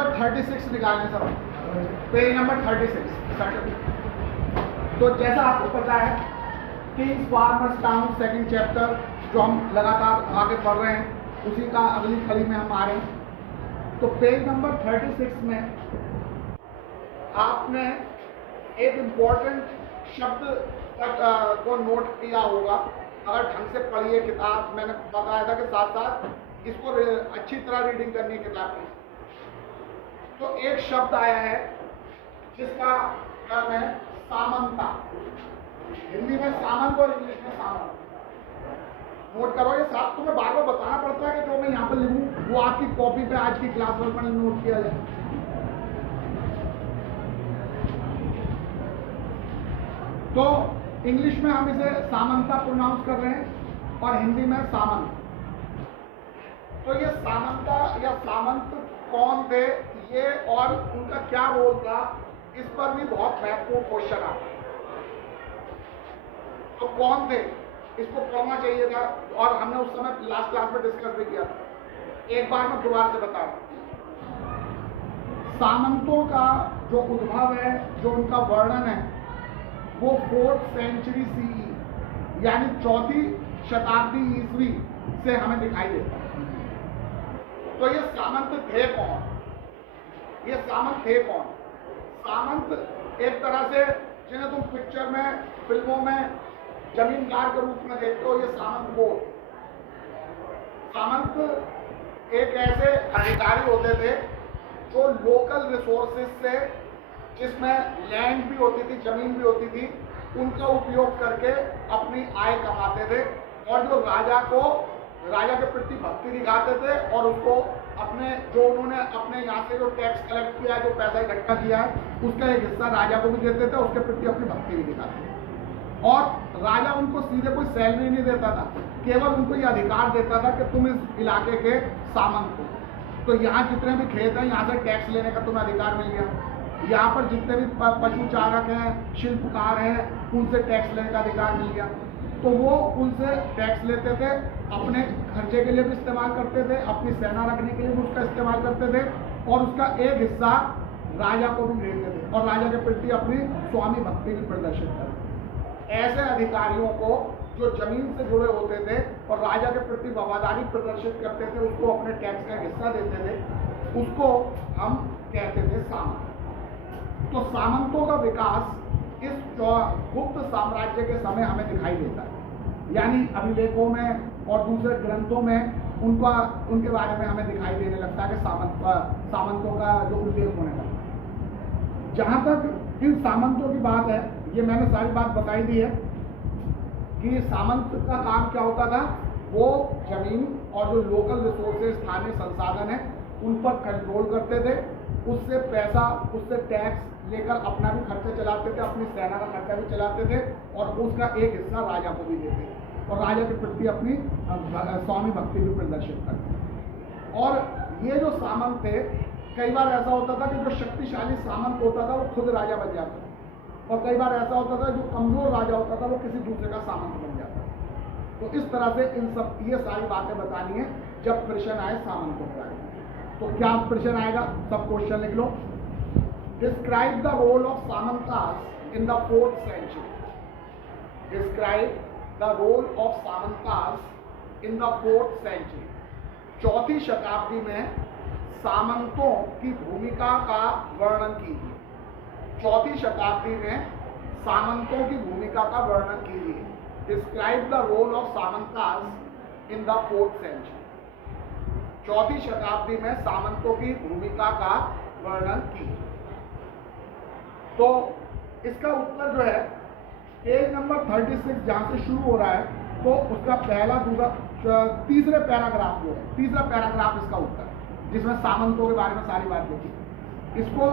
Number 36 निकालने सब, page number 36। तो जैसा आपको पता है Kings farmers town second chapter जो हम लगातार आगे पढ़ रहे हैं, उसी का अगली कड़ी में हम आ रहे हैं। तो पेज नंबर 36 में आपने एक इम्पॉर्टेंट शब्द को नोट किया होगा। अगर ढंग से पढ़िए किताब, मैंने बताया था कि साथ साथ इसको अच्छी तरह रीडिंग करनी है किताब की। तो एक शब्द आया है जिसका नाम है सामंता। हिंदी में सामंत और इंग्लिश में सामंत। नोट करो, ये साथ तुम्हें बार बार बताना पड़ता है कि जो मैं यहाँ पर लिखूं वो आपकी कॉपी पे आज की क्लास वर्क में नोट किया जाए। तो इंग्लिश में हम इसे सामंता प्रोनाउंस कर रहे हैं और हिंदी में सामंत। तो ये सामंता या सामंत कौन थे ये और उनका क्या रोल था, इस पर भी बहुत महत्वपूर्ण क्वेश्चन आता है। तो कौन थे, इसको पढ़ना चाहिए था और हमने उस समय लास्ट क्लास में डिस्कस भी किया था। एक बार मैं दोबारा से बता रहा हूं। सामंतों का जो उद्भव है, जो उनका वर्णन है, वो 4th सेंचुरी CE यानी 4वीं शताब्दी ईस्वी से हमें दिखाई देता है। तो ये सामंत थे कौन? ये सामंत थे कौन? सामंत एक तरह से जिन्हें तुम पिक्चर में, फिल्मों में जमींदार के रूप में देखते हो, ये सामंत वो। सामंत एक ऐसे अधिकारी होते थे जो लोकल रिसोर्सेज से, जिसमें लैंड भी होती थी, जमीन भी होती थी, उनका उपयोग करके अपनी आय कमाते थे और जो राजा के प्रति भक्ति दिखाते थे और उसको अपने जो उन्होंने अपने यहाँ से जो टैक्स कलेक्ट किया है, जो पैसा इकट्ठा किया है, उसका एक हिस्सा राजा को भी देते थे, उसके प्रति अपनी भक्ति भी दिखाते थे। और राजा उनको सीधे कोई सैलरी नहीं देता था, केवल उनको ये अधिकार देता था कि तुम इस इलाके के सामंत हो। तो यहाँ जितने भी खेत हैं, यहाँ से टैक्स लेने का तुम्हें अधिकार मिल गया। यहाँ पर जितने भी पशु चारक हैं, शिल्पकार हैं, उनसे टैक्स लेने का अधिकार मिल गया। तो वो उनसे टैक्स लेते थे, अपने खर्चे के लिए भी इस्तेमाल करते थे, अपनी सेना रखने के लिए भी उसका इस्तेमाल करते थे और उसका एक हिस्सा राजा को भी देते थे और राजा के प्रति अपनी स्वामी भक्ति भी प्रदर्शित करते थे। ऐसे अधिकारियों को जो जमीन से जुड़े होते थे और राजा के प्रति वफादारी प्रदर्शित करते थे, उसको अपने टैक्स का हिस्सा देते थे, उसको हम कहते थे सामंत। तो सामंतों का विकास इस गुप्त साम्राज्य के समय हमें दिखाई देता है, यानी अभिलेखों में और दूसरे ग्रंथों में उनके बारे में हमें दिखाई देने लगता है कि सामंतों का जो उल्लेख होने लगता है। जहाँ तक इन सामंतों की बात है, ये मैंने सारी बात बताई दी है कि सामंत का काम क्या होता था। वो जमीन और जो लोकल रिसोर्सेज, स्थानीय संसाधन है, उन पर कंट्रोल करते थे, उससे पैसा, उससे टैक्स लेकर अपना भी खर्चा चलाते थे, अपनी सेना का खर्चा भी चलाते थे और उसका एक हिस्सा राजा को भी देते थे और राजा के प्रति अपनी स्वामी भक्ति भी प्रदर्शित करते। और ये जो सामंत थे, कई बार ऐसा होता था कि जो शक्तिशाली सामंत होता था वो खुद राजा बन जाता था और कई बार ऐसा होता था जो कमजोर राजा होता था वो किसी दूसरे का सामंत बन जाता था। तो इस तरह से ये सारी बातें बतानी है जब प्रश्न आए सामंतों पर। तो क्या प्रश्न आएगा, सब क्वेश्चन लिख लो। Describe the role of samantas in the 4th century. Describe the role of samantas in the 4th century. 4वीं शताब्दी में सामंतों की भूमिका का वर्णन कीजिए। 4वीं शताब्दी में सामंतों की भूमिका का वर्णन कीजिए। Describe the role of samantas in the 4th century. 4वीं शताब्दी में सामंतों की भूमिका का वर्णन कीजिए। तो इसका उत्तर जो है पेज नंबर 36 जहाँ से शुरू हो रहा है, तो उसका पहला, दूसरा, तीसरे पैराग्राफ जो है, तीसरा पैराग्राफ इसका उत्तर है, जिसमें सामंतों के बारे में सारी बात लिखी। इसको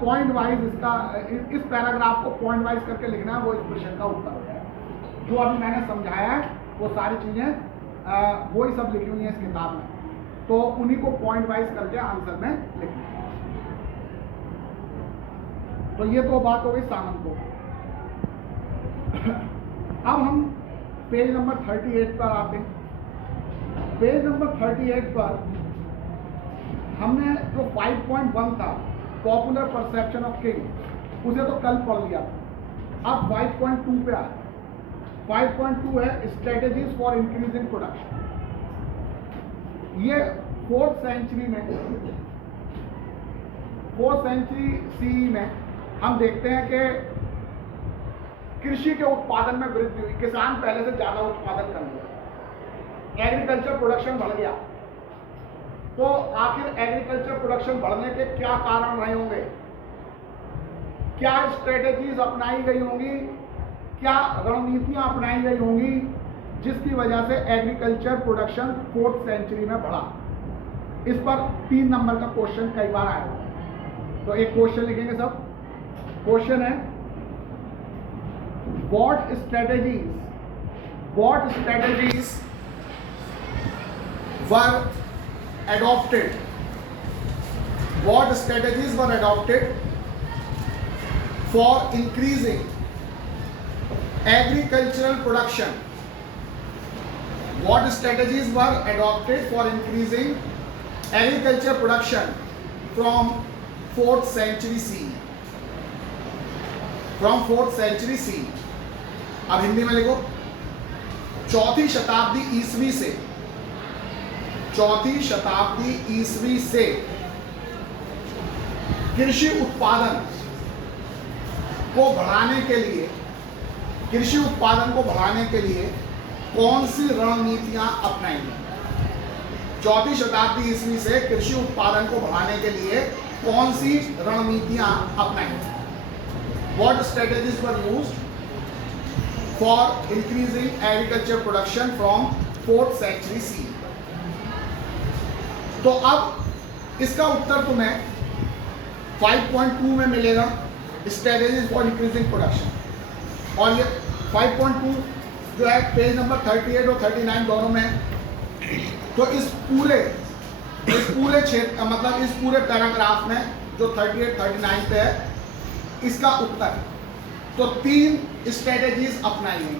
पॉइंट वाइज, इस पैराग्राफ को पॉइंट वाइज करके लिखना है, वो इस प्रश्न का उत्तर हो जाएगा। जो अभी मैंने समझाया है वो सारी चीज़ें वही सब लिखी हुई हैं इस किताब में, तो उन्हीं को पॉइंट वाइज करके आंसर में लिखना है। तो ये तो बात हो गई सामंतों। अब हम पेज नंबर 38 पर आते हैं। पेज नंबर 38 पर हमने जो 5.1 था पॉपुलर परसेप्शन ऑफ किंग, उसे तो कल पढ़ लिया, अब 5.2 पे आया। 5.2 है स्ट्रेटेजीज फॉर इंक्रीजिंग प्रोडक्शन। ये 4th सेंचुरी CE में हम देखते हैं कि कृषि के उत्पादन में वृद्धि हुई, किसान पहले से ज्यादा उत्पादन कर लिया, एग्रीकल्चर प्रोडक्शन बढ़ गया। तो आखिर एग्रीकल्चर प्रोडक्शन बढ़ने के क्या कारण रहे होंगे, क्या स्ट्रेटेजीज अपनाई गई होंगी, क्या रणनीतियां अपनाई गई होंगी जिसकी वजह से एग्रीकल्चर प्रोडक्शन 4th सेंचुरी में बढ़ा। इस पर 3 नंबर का क्वेश्चन कई बार आया। तो एक क्वेश्चन लिखेंगे सब। क्वेश्चन है what strategies were adopted for increasing agricultural production? What strategies were adopted for increasing agriculture production from 4th century CE? From 4th century CE। अब हिंदी में लिखो, 4वीं शताब्दी ईसवी से कृषि उत्पादन को बढ़ाने के लिए कौन सी रणनीतियां अपनाई गई? 4वीं शताब्दी ईस्वी से कृषि उत्पादन को बढ़ाने के लिए कौन सी रणनीतियां अपनाई गई? What strategies were used for increasing agriculture production from 4th century CE? तो अब इसका उत्तर तुम्हें 5.2 में मिलेगा, स्ट्रेटेजीज फॉर इंक्रीजिंग प्रोडक्शन। और ये 5.2 जो है पेज नंबर 38 और 39 दोनों में है। तो इस पूरे क्षेत्र मतलब इस पूरे पैराग्राफ में जो 38-39 पे है, इसका उत्तर तो 3 स्ट्रेटेजीज अपनाई गई,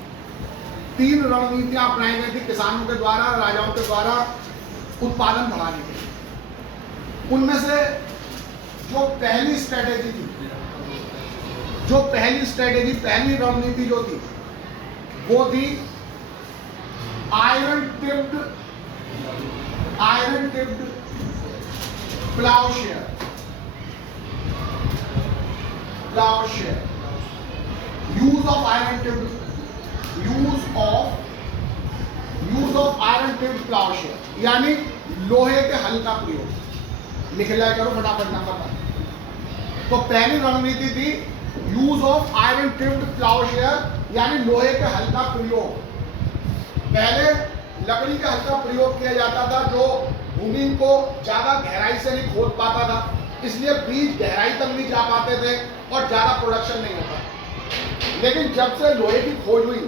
3 रणनीतियां अपनाई गई थी किसानों के द्वारा, राजाओं के द्वारा उत्पादन बढ़ाने के लिए। उनमें से जो पहली रणनीति जो थी वो थी iron tipped ploughshare. Use of iron tipped ploughshare यानी लोहे के हल का प्रयोग। लिख लिया करो फटाफट नंबर पर। तो पहली रणनीति थी use of iron tipped ploughshare यानी लोहे के हल का प्रयोग। पहले लकड़ी के हल का प्रयोग किया जाता था जो भूमि को ज्यादा गहराई से नहीं खोद पाता था, इसलिए बीज गहराई तक नहीं जा पाते थे और ज्यादा प्रोडक्शन नहीं होता। लेकिन जब से लोहे की खोज हुई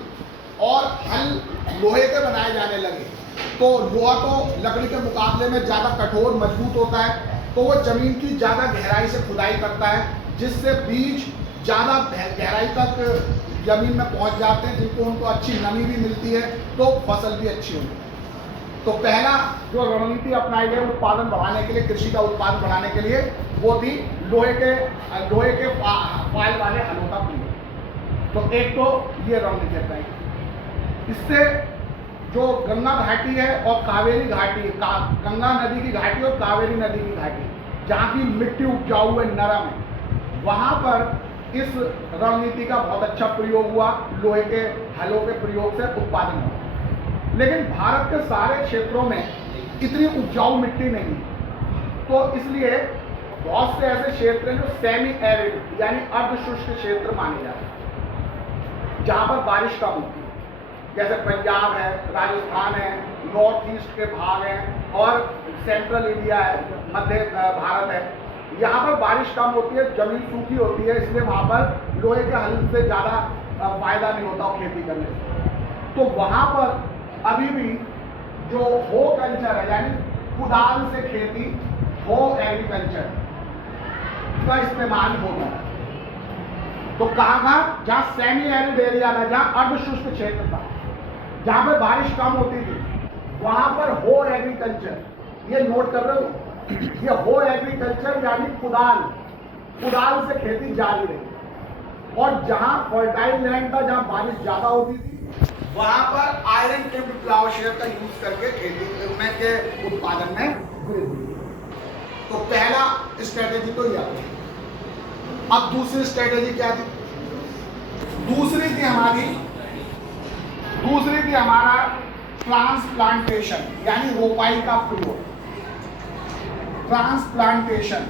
और हल लोहे के बनाए जाने लगे तो लोहा तो लकड़ी के मुकाबले में ज्यादा कठोर मजबूत होता है, तो वो जमीन की ज्यादा गहराई से खुदाई करता है जिससे बीज ज्यादा गहराई तक जमीन में पहुंच जाते हैं, जिनको उनको अच्छी नमी भी मिलती है तो फसल भी अच्छी होती है। तो पहला जो रणनीति अपनाई गई उत्पादन बढ़ाने के लिए, कृषि का उत्पादन बढ़ाने के लिए, वो थी लोहे के फाइल वाले हलों का प्रयोग। तो एक तो ये रणनीति अपनाई। इससे जो गंगा घाटी है और कावेरी घाटी, गंगा नदी की घाटी और कावेरी नदी की घाटी, जहाँ की मिट्टी उपजाऊ है, नरम है, वहाँ पर इस रणनीति का बहुत अच्छा प्रयोग हुआ, लोहे के हलों के प्रयोग से उत्पादन हुआ। लेकिन भारत के सारे क्षेत्रों में इतनी उपजाऊ मिट्टी नहीं, तो इसलिए बहुत से ऐसे क्षेत्र हैं जो सेमी एरिड यानी अर्धशुष्क क्षेत्र माने जाते हैं, जहाँ पर बारिश कम होती है, जैसे पंजाब है, राजस्थान है, नॉर्थ ईस्ट के भाग हैं और सेंट्रल इंडिया है, मध्य भारत है। यहाँ पर बारिश कम होती है, जमीन सूखी होती है, इसलिए वहाँ पर लोहे के हल से ज़्यादा फायदा नहीं होता खेती करने से। तो वहाँ पर अभी भी जो हो कल्चर है यानी कुदाल से खेती, हो एग्रीकल्चर का इस्तेमाल होता है। तो कहाँ जहाँ सेमी एरिड एरिया था, जहाँ अर्धशुष्क क्षेत्र था, जहाँ पर बारिश कम होती थी, वहाँ पर हो एग्रीकल्चर, ये नोट कर रहे हो, ये हो एग्रीकल्चर यानी कुदाल से खेती जारी रही। और जहां फर्टाइल लैंड था, जहां बारिश ज्यादा होती थी, वहां पर आयरन टिप्ड प्लाउशेयर का यूज करके खेती में के उत्पादन में वृद्धि। तो पहला स्ट्रेटेजी तो यह। अब दूसरी स्ट्रेटेजी क्या थी? दूसरी थी हमारा ट्रांसप्लांटेशन यानी रोपाई का प्रयोग। ट्रांसप्लांटेशन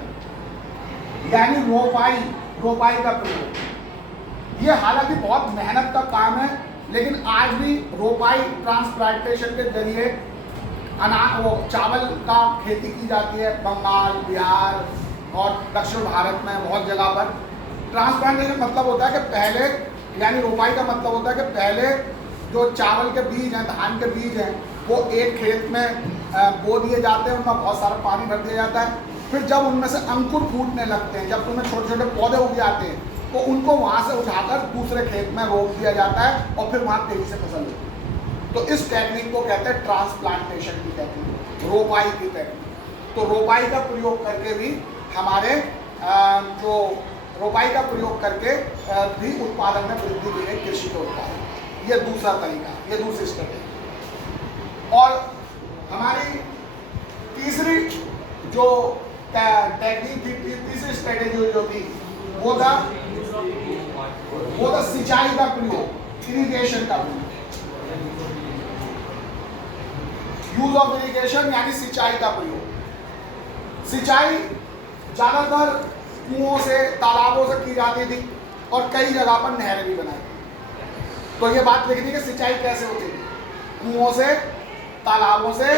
यानी रोपाई का प्रयोग। ये हालांकि बहुत मेहनत का काम है, लेकिन आज भी रोपाई ट्रांसप्लांटेशन के जरिए चावल का खेती की जाती है। बंगाल, बिहार और दक्षिण भारत में बहुत जगह पर ट्रांसप्लांटेशन मतलब होता है कि पहले, यानी रोपाई का मतलब होता है कि पहले जो चावल के बीज हैं, धान के बीज हैं, वो एक खेत में बो दिए जाते हैं, उनमें बहुत सारा पानी भर दिया जाता है। फिर जब उनमें से अंकुर फूटने लगते हैं, जब उनमें छोटे छोटे पौधे उग जाते हैं, तो उनको वहाँ से उठाकर दूसरे खेत में रोप दिया जाता है और फिर वहाँ तेजी से फसल होती है। तो इस टेक्निक को कहते हैं ट्रांसप्लांटेशन की टेक्निक, रोपाई की टेक्निक। तो रोपाई का प्रयोग करके भी हमारे जो रोपाई का प्रयोग करके भी उत्पादन में वृद्धि की गई, कृषि के उत्पादन। ये दूसरा तरीका, ये दूसरी स्ट्रेटेजी। और हमारी तीसरी जो टेक्निक थी, तीसरी स्ट्रेटेजी जो थी, वो था सिंचाई का प्रयोग, इरिगेशन का प्रयोग। यूज ऑफ इरिगेशन यानी सिंचाई का प्रयोग। सिंचाई ज्यादातर कुओं से, तालाबों से की जाती थी और कई जगह पर नहरें भी बनाई। तो ये बात लिखनी कि सिंचाई कैसे होती थी, कुओं से, तालाबों से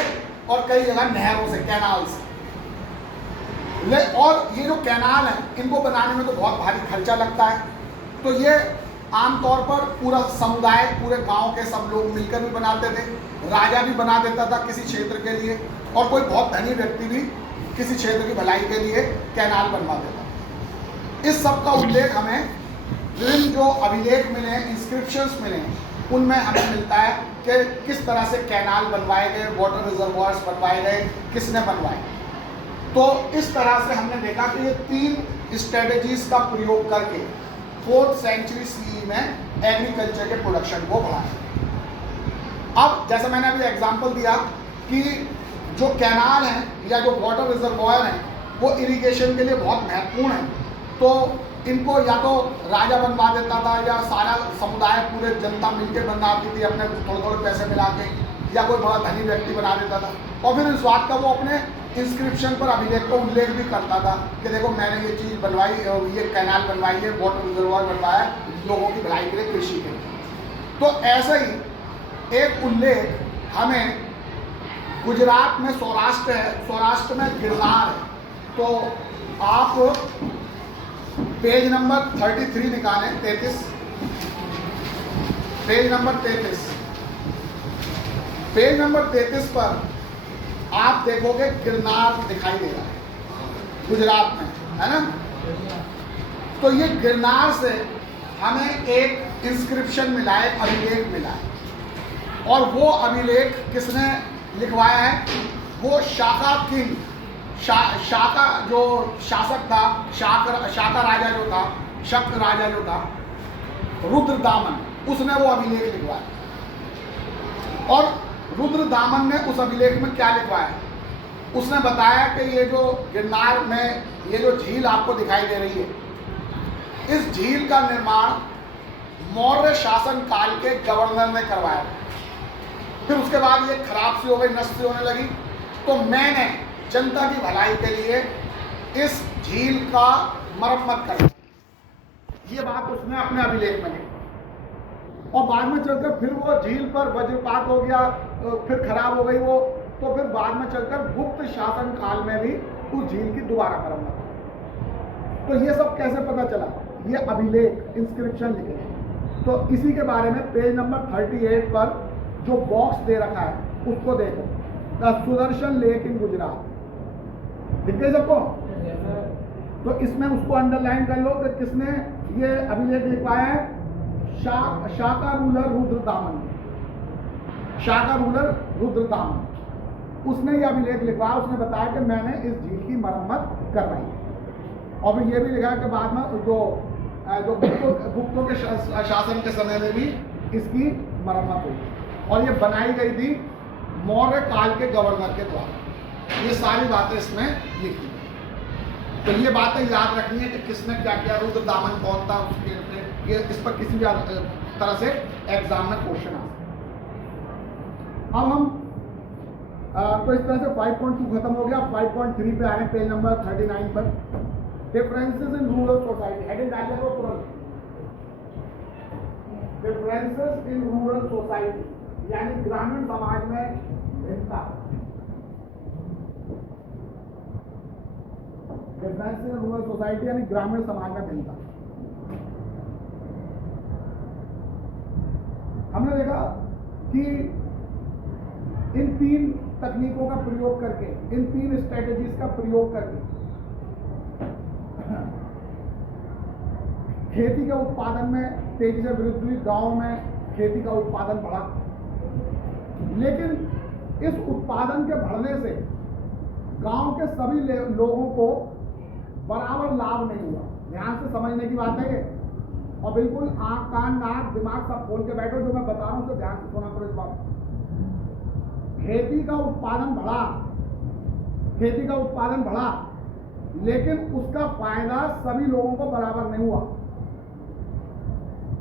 और कई जगह नहरों से, कैनाल से। और ये जो कैनाल है, इनको बनाने में तो बहुत भारी खर्चा लगता है। तो ये आमतौर पर पूरा समुदाय, पूरे गांव के सब लोग मिलकर भी बनाते थे। राजा भी बना देता था किसी क्षेत्र के लिए, और कोई बहुत धनी व्यक्ति भी किसी क्षेत्र की भलाई के लिए कैनाल बनवा देता। इस सब का उल्लेख हमें विभिन्न जो अभिलेख मिले हैं, इंस्क्रिप्शंस मिले हैं, उनमें हमें मिलता है कि किस तरह से कैनाल बनवाए गए, वाटर रिजर्वॉयर्स बनवाए गए, किसने बनवाए। तो इस तरह से हमने देखा कि ये 3 स्ट्रेटेजीज का प्रयोग करके 4th सेंचुरी सीई में एग्रीकल्चर के प्रोडक्शन को बढ़ाया। अब जैसे मैंने अभी एग्जांपल दिया कि जो कैनाल हैं या जो वाटर रिजर्वॉयर हैं, वो इरिगेशन के लिए बहुत महत्वपूर्ण है। तो इनको या तो राजा बनवा देता था, या सारा समुदाय, पूरे जनता मिलकर बनवाती थी अपने थोड़े थोड़े पैसे मिला के, या कोई बड़ा धनी व्यक्ति बना देता था। और फिर इस बात का वो अपने इंस्क्रिप्शन पर अभिलेख को उल्लेख भी करता था कि देखो मैंने ये चीज़ बनवाई, ये कैनाल बनवाई है, वाटर रिजर्वॉयर बनवाया लोगों की भलाई के लिए, कृषि के लिए। तो ऐसे ही एक उल्लेख हमें गुजरात में सौराष्ट्र है, सौराष्ट्र में गिरनार है। तो आप पेज नंबर 33 निकालें, 33, पेज नंबर 33। पेज नंबर 33 पर आप देखोगे गिरनार दिखाई दे रहा है गुजरात में, है ना। तो ये गिरनार से हमें एक इंस्क्रिप्शन मिला है, अभिलेख मिला है। और वो अभिलेख किसने लिखवाया है? वो शाका किंग, शाका जो शासक था, शाका राजा जो था, शक राजा जो था, रुद्रदामन, उसने वो अभिलेख लिखवाया। और रुद्रदामन ने उस अभिलेख में क्या लिखवाया? उसने बताया कि ये जो गिरनार में ये जो झील आपको दिखाई दे रही है, इस झील का निर्माण मौर्य शासन काल के गवर्नर ने करवाया। फिर उसके बाद ये खराब सी हो गई, नष्ट सी होने लगी। तो मैंने जनता की भलाई के लिए इस झील का मरम्मत कर, ये बात उसने अपने अभिलेख में लिखी। और बाद में चलकर फिर वो झील पर वज्रपात हो गया, फिर खराब हो गई वो। तो फिर बाद में चलकर गुप्त शासन काल में भी उस झील की दोबारा मरम्मत हुई। तो ये सब कैसे पता चला? ये अभिलेख, इंस्क्रिप्शन लिखे। तो इसी के बारे में पेज नंबर 38 पर जो बॉक्स दे रखा है उसको देखो, the Sudarshan lake in Gujarat, दिख गई सबको? तो इसमें उसको अंडरलाइन कर लो कि किसने ये अभिलेख लिखवाया है। शाका रूलर रुद्रदामन, शाका रूलर रुद्रदामन। उसने ये अभिलेख लिखवाया, उसने बताया कि मैंने इस झील की मरम्मत करवाई है। और फिर ये भी लिखा कि बाद में जो गुप्तों के शासन के समय में भी इसकी मरम्मत हुई और ये बनाई गई थी मौर्य काल के गवर्नर के द्वारा। ये सारी बातें इसमें लिखी। तो ये बातें याद रखनी है कि किसने क्या किया, रुद्र दामन कौन था, उसके ये इस पर किसी भी तरह से एग्जाम में क्वेश्चन आ सकता। अब हम तो इस तरह से 5.2 खत्म हो गया। 5.3 पे आ रहे हैं, पेज नंबर 39 पर। Differences in rural society, heading डाल दो तुरंत। डिफरेंसेस इन रूरल सोसाइटी यानी ग्रामीण समाज में भिन्नता। डिफरेंसेस इन रूरल सोसाइटी यानी ग्रामीण समाज में भिन्नता। हमने देखा कि इन 3 तकनीकों का प्रयोग करके, इन 3 स्ट्रेटेजीज का प्रयोग करके खेती के उत्पादन में तेजी से वृद्धि हुई, गांव में खेती का उत्पादन बढ़ा। लेकिन इस उत्पादन के बढ़ने से गांव के सभी लोगों को बराबर लाभ नहीं हुआ। ध्यान से समझने की बात है ये, और बिल्कुल आंख कान नाक दिमाग सब खोल के बैठो, जो मैं बता रहा हूं तो ध्यान से सुना करो इस बात। खेती का उत्पादन बढ़ा, खेती का उत्पादन बढ़ा, लेकिन उसका फायदा सभी लोगों को बराबर नहीं हुआ।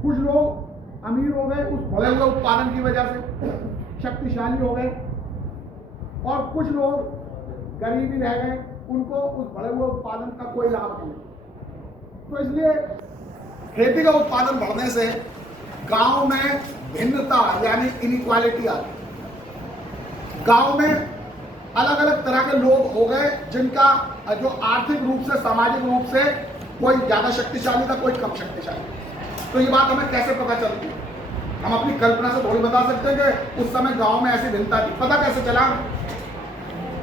कुछ लोग अमीर हो गए उस बढ़े हुए उत्पादन की वजह से, शक्तिशाली हो गए, और कुछ लोग गरीब ही रह गए, उनको उस बढ़े हुए उत्पादन का कोई लाभ नहीं। तो इसलिए खेती का उत्पादन बढ़ने से गांव में भिन्नता यानी इनइक्वालिटी आती। गांव में अलग अलग तरह के लोग हो गए, जिनका जो आर्थिक रूप से, सामाजिक रूप से कोई ज्यादा शक्तिशाली था, कोई कम शक्तिशाली। तो ये बात हमें कैसे पता चलती है? हम अपनी कल्पना से थोड़ी बता सकते हैं कि उस समय गांव में ऐसी भिन्नता थी। पता कैसे चला?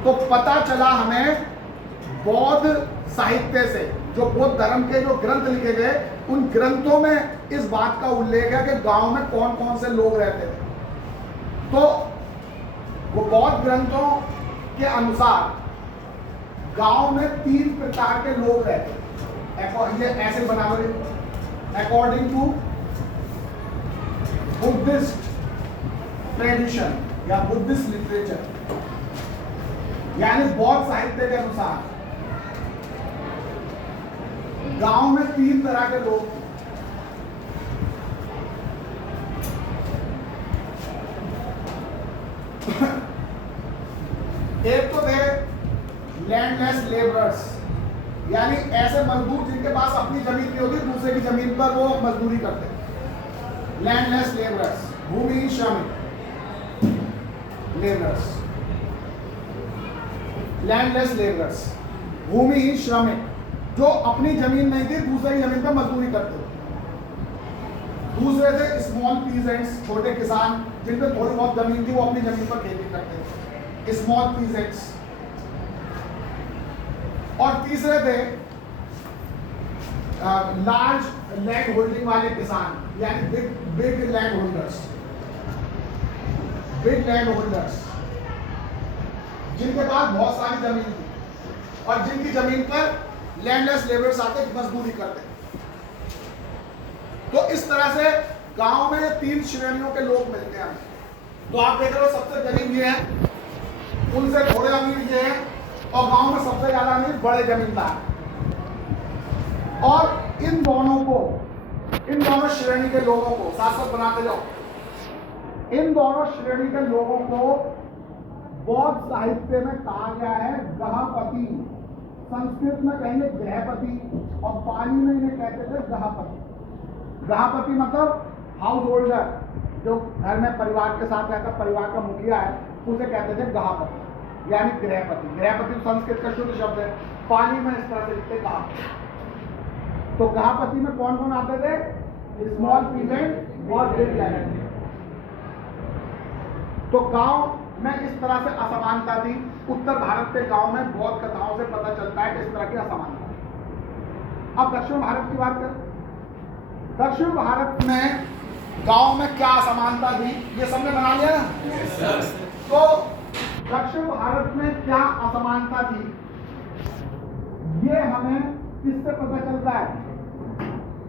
तो पता चला हमें बौद्ध साहित्य से, जो बौद्ध धर्म के जो ग्रंथ लिखे गए, उन ग्रंथों में इस बात का उल्लेख है कि गांव में कौन कौन से लोग रहते थे। तो वो बौद्ध ग्रंथों के अनुसार गांव में 3 प्रकार के लोग रहते हैं। ये ऐसे बना हुए, अकॉर्डिंग टू बुद्धिस्ट ट्रेडिशन या बुद्धिस्ट लिटरेचर, यानी बौद्ध साहित्य के अनुसार गांव में 3 तरह के लोग थे। एक तो थे लैंडलेस लेबरर्स, यानी ऐसे मजदूर जिनके पास अपनी जमीन नहीं होती, दूसरे की जमीन पर वो मजदूरी करते। लैंडलेस लेबरर्स, भूमि श्रमिक लेबरर्स। लैंडलेस लेबरर्स, भूमि श्रमिक, जो अपनी जमीन नहीं थी, दूसरे की जमीन पर मजदूरी करते। दूसरे थे स्मॉल पीजेंट्स, छोटे किसान, जिन पे थोड़ी बहुत जमीन थी, वो अपनी जमीन पर खेती करते थे, स्मॉल पीजेंट्स। और तीसरे थे लार्ज लैंड होल्डिंग वाले किसान, यानी big land holders, big land holders, जिनके पास बहुत सारी जमीन थी और जिनकी जमीन पर लैंडलेस लेबरर्स आके मजदूरी करते। तो इस तरह से गांव में 3 श्रेणियों के लोग मिलते हैं। तो आप देख रहे हो, सबसे गरीब ये है, उनसे थोड़े अमीर ये है, और गांव में सबसे ज्यादा अमीर बड़े जमींदार। और इन दोनों श्रेणी के लोगों को साथ साथ बनाते जाओ। इन दोनों श्रेणी के लोगों को बौद्ध साहित्य में कहा गया है गृहपति। संस्कृत में कहेंगे गृहपति, और पाली में इन्हें कहते थे गृहपति। गृहपति मतलब हाउस होल्डर, जो घर में परिवार के साथ रहकर परिवार का मुखिया है, उसे कहते थे गृहपति यानी गृहपति। गृहपति संस्कृत का शुद्ध शब्द है, पाली में इस तरह से लिखते गृहपति। तो गृहपति में कौन कौन आते थे? स्मॉल पीजेंट और बिग लैंड। तो गांव में इस तरह से असमानता थी। उत्तर भारत के गांव में बौद्ध कथाओं से पता चलता है कि इस तरह की असमानता। अब दक्षिण भारत की बात करें। दक्षिण भारत में गांव में क्या असमानता थी, ये सबने बना लिया ना? तो दक्षिण भारत में क्या असमानता थी, ये हमें किससे पता चलता है?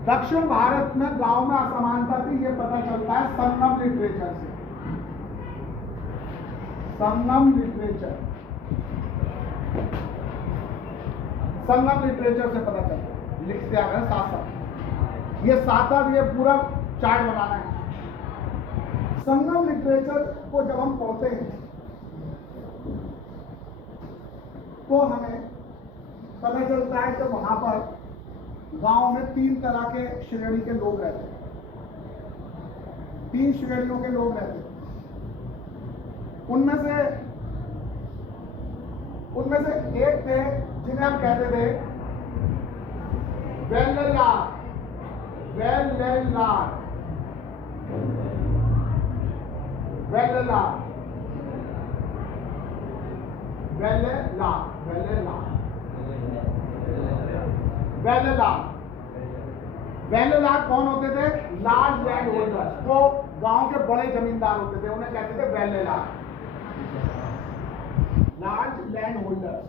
दक्षिण भारत में गांव में असमानता थी, ये पता चलता है संगम लिटरेचर से। संगम लिटरेचर, संगम लिटरेचर से पता चलता है। लिख दिया गया साथ साथ, ये साथ साथ ये पूरा चार्ट बनाना है। संगम लिटरेचर को जब हम पढ़ते हैं तो हमें पता चलता है कि वहां पर गांव में 3 तरह के श्रेणी के लोग रहते हैं, 3 श्रेणियों के लोग रहते हैं। उनमें से एक थे जिन्हें हम कहते थे वेल्लेलार, वेल्लेलार, वेल्लेलार, वेल्लेलार, वेल्लेलार, वेल्लेलार। वेल्लेलार कौन होते थे? लार्ज लैंड होल्डर्स, जो गांव के बड़े जमींदार होते थे, उन्हें कहते थे वेल्लेलार, लार्ज लैंड होल्डर्स।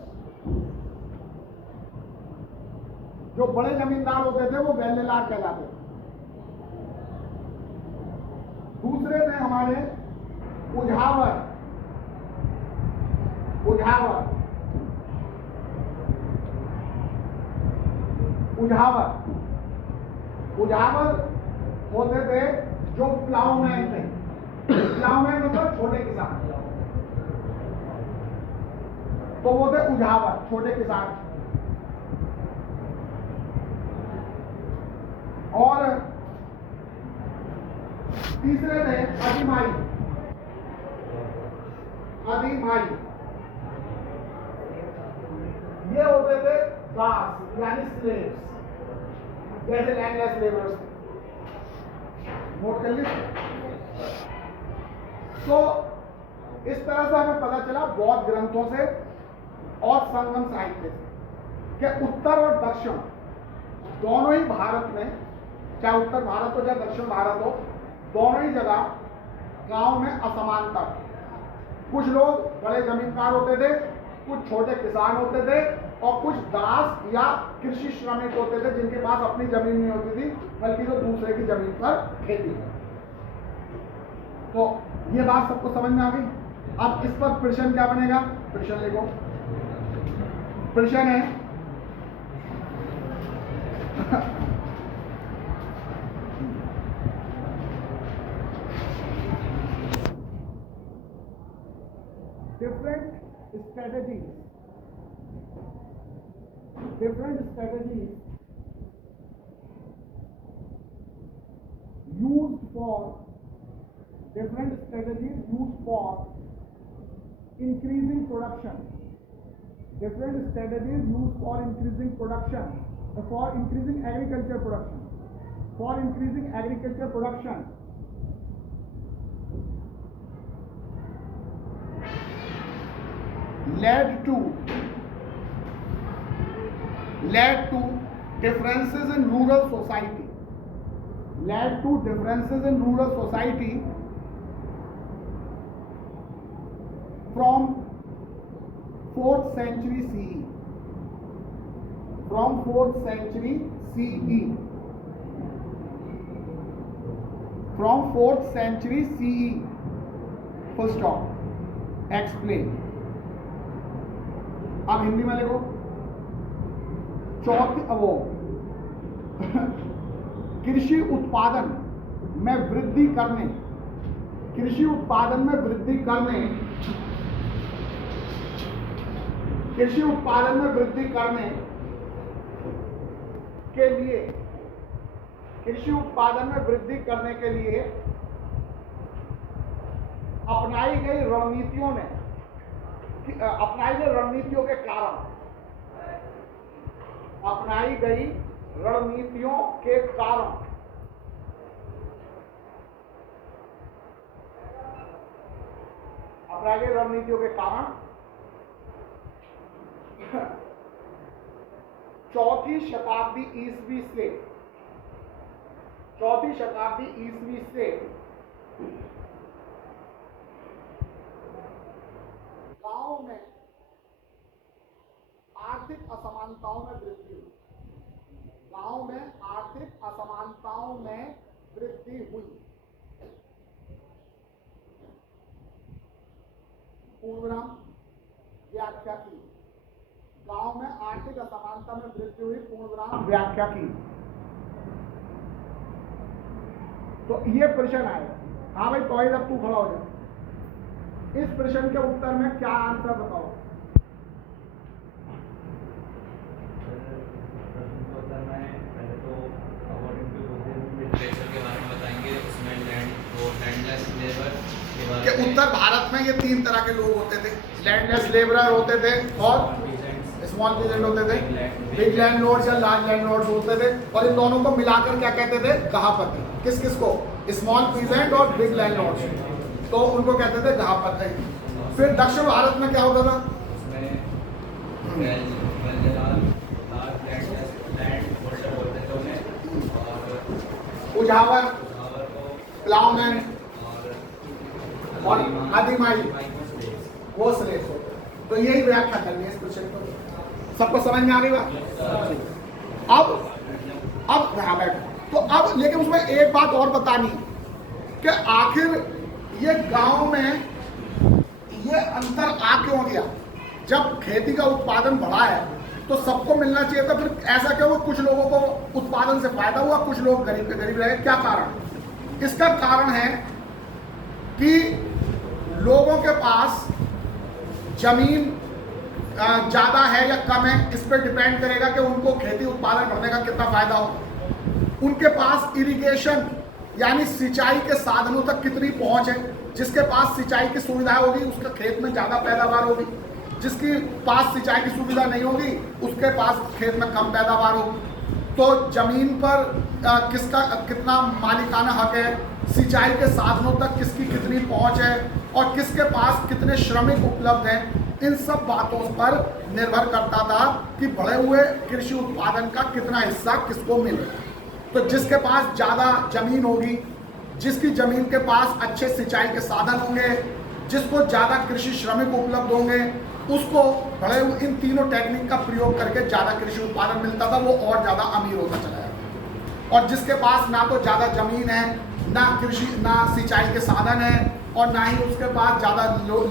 जो बड़े जमींदार होते थे वो वेल्लेलार कहलाते थे। दूसरे थे हमारे उझावर, उझावर, उझावर, उझावर होते थे जो प्लाउमैन थे। प्लाउमैन मतलब छोटे किसान, तो वो थे उझावर, छोटे किसान। और तीसरे थे अधिमाई, अधिमाई। ये होते थे दास यानी स्लेव्स, जैसे लैंडलेस लेबरर्स। नोट कर लीजिए। तो इस तरह से हमें पता चला बौद्ध ग्रंथों से और संगम साहित्य से कि उत्तर और दक्षिण दोनों ही भारत में, चाहे उत्तर भारत हो चाहे दक्षिण भारत हो, दोनों ही जगह गांव में असमानता थी। कुछ लोग बड़े जमींदार होते थे, कुछ छोटे किसान होते थे, और कुछ दास या कृषि श्रमिक होते थे जिनके पास अपनी जमीन नहीं होती थी बल्कि वो दूसरे की जमीन पर खेती करते। तो ये बात सबको समझ में आ गई। अब इस पर प्रश्न क्या बनेगा? प्रश्न लिखो। प्रश्न है different strategies used for increasing production, different strategies used for increasing production, for increasing agriculture production, led to differences in rural society, from 4th century CE, from 4th century CE, from 4th century CE, full stop, explain। अब हिंदी में लिखो। चौथी वो कृषि उत्पादन में वृद्धि करने, कृषि उत्पादन में वृद्धि करने, कृषि उत्पादन में वृद्धि करने के लिए, कृषि उत्पादन में वृद्धि करने के लिए अपनाई गई रणनीतियों ने, अपनाई गई रणनीतियों के कारण, अपनाई गई रणनीतियों के कारण अपनाई गई रणनीतियों के कारण चौथी शताब्दी ईस्वी से गांव में आर्थिक असमानताओं में वृद्धि हुई। गांव में आर्थिक असमानताओं में वृद्धि हुई। पूर्णविराम व्याख्या की। गांव में आर्थिक असमानता में वृद्धि हुई, पूर्णविराम व्याख्या की। तो ये प्रश्न आएगा। हाँ भाई तो अब तू खड़ा हो जा। इस प्रश्न के उत्तर में क्या आंसर बताओ? कि उत्तर भारत में ये 3 तरह के लोग होते थे। लैंडलेस लेबरर होते थे और स्मॉल पीजेंट होते थे, बिग लैंडलॉर्ड्स या लार्ज लैंडलॉर्ड्स होते थे। और इन दोनों को मिलाकर क्या कहते थे? गहापति। किस किस को? स्मॉल पीजेंट और बिग लैंडलॉर्ड्स। तो उनको कहते थे गहापति। फिर दक्षिण भारत में क्या होता था? उजावर, प्लाउमैन और आदिमाई, वो स्लेव्स होते। तो यही व्याख्या करनी है इस प्रश्न को। सबको समझ में आ गई बात? अब रहा बैठो। तो अब लेकिन उसमें एक बात और बतानी कि आखिर ये गांव में ये अंतर आ क्यों गया? जब खेती का उत्पादन बढ़ा है तो सबको मिलना चाहिए था, फिर ऐसा क्यों हुआ? कुछ लोगों को उत्पादन से फायदा हुआ, कुछ लोग गरीब के गरीब रहे। क्या कारण? इसका कारण है कि लोगों के पास जमीन ज्यादा है या कम है, इस पर डिपेंड करेगा कि उनको खेती उत्पादन करने का कितना फायदा हो। उनके पास इरिगेशन यानी सिंचाई के साधनों तक कितनी पहुंच है। जिसके पास सिंचाई की सुविधा होगी उसका खेत में ज्यादा पैदावार होगी, जिसके पास सिंचाई की सुविधा नहीं होगी उसके पास खेत में कम पैदावार होगी। तो जमीन पर किसका कितना मालिकाना हक है, सिंचाई के साधनों तक किसकी कितनी पहुंच है और किसके पास कितने श्रमिक उपलब्ध हैं, इन सब बातों पर निर्भर करता था कि बढ़े हुए कृषि उत्पादन का कितना हिस्सा किसको मिले। तो जिसके पास ज़्यादा जमीन होगी, जिसकी जमीन के पास अच्छे सिंचाई के साधन होंगे, जिसको ज़्यादा कृषि श्रमिक उपलब्ध होंगे, उसको बढ़े हुए इन तीनों टेक्निक का प्रयोग करके ज़्यादा कृषि उत्पादन मिलता था, वो और ज़्यादा अमीर होता चला जाता। और जिसके पास ना तो ज़्यादा जमीन है, ना कृषि ना सिंचाई के साधन है और ना ही उसके पास ज़्यादा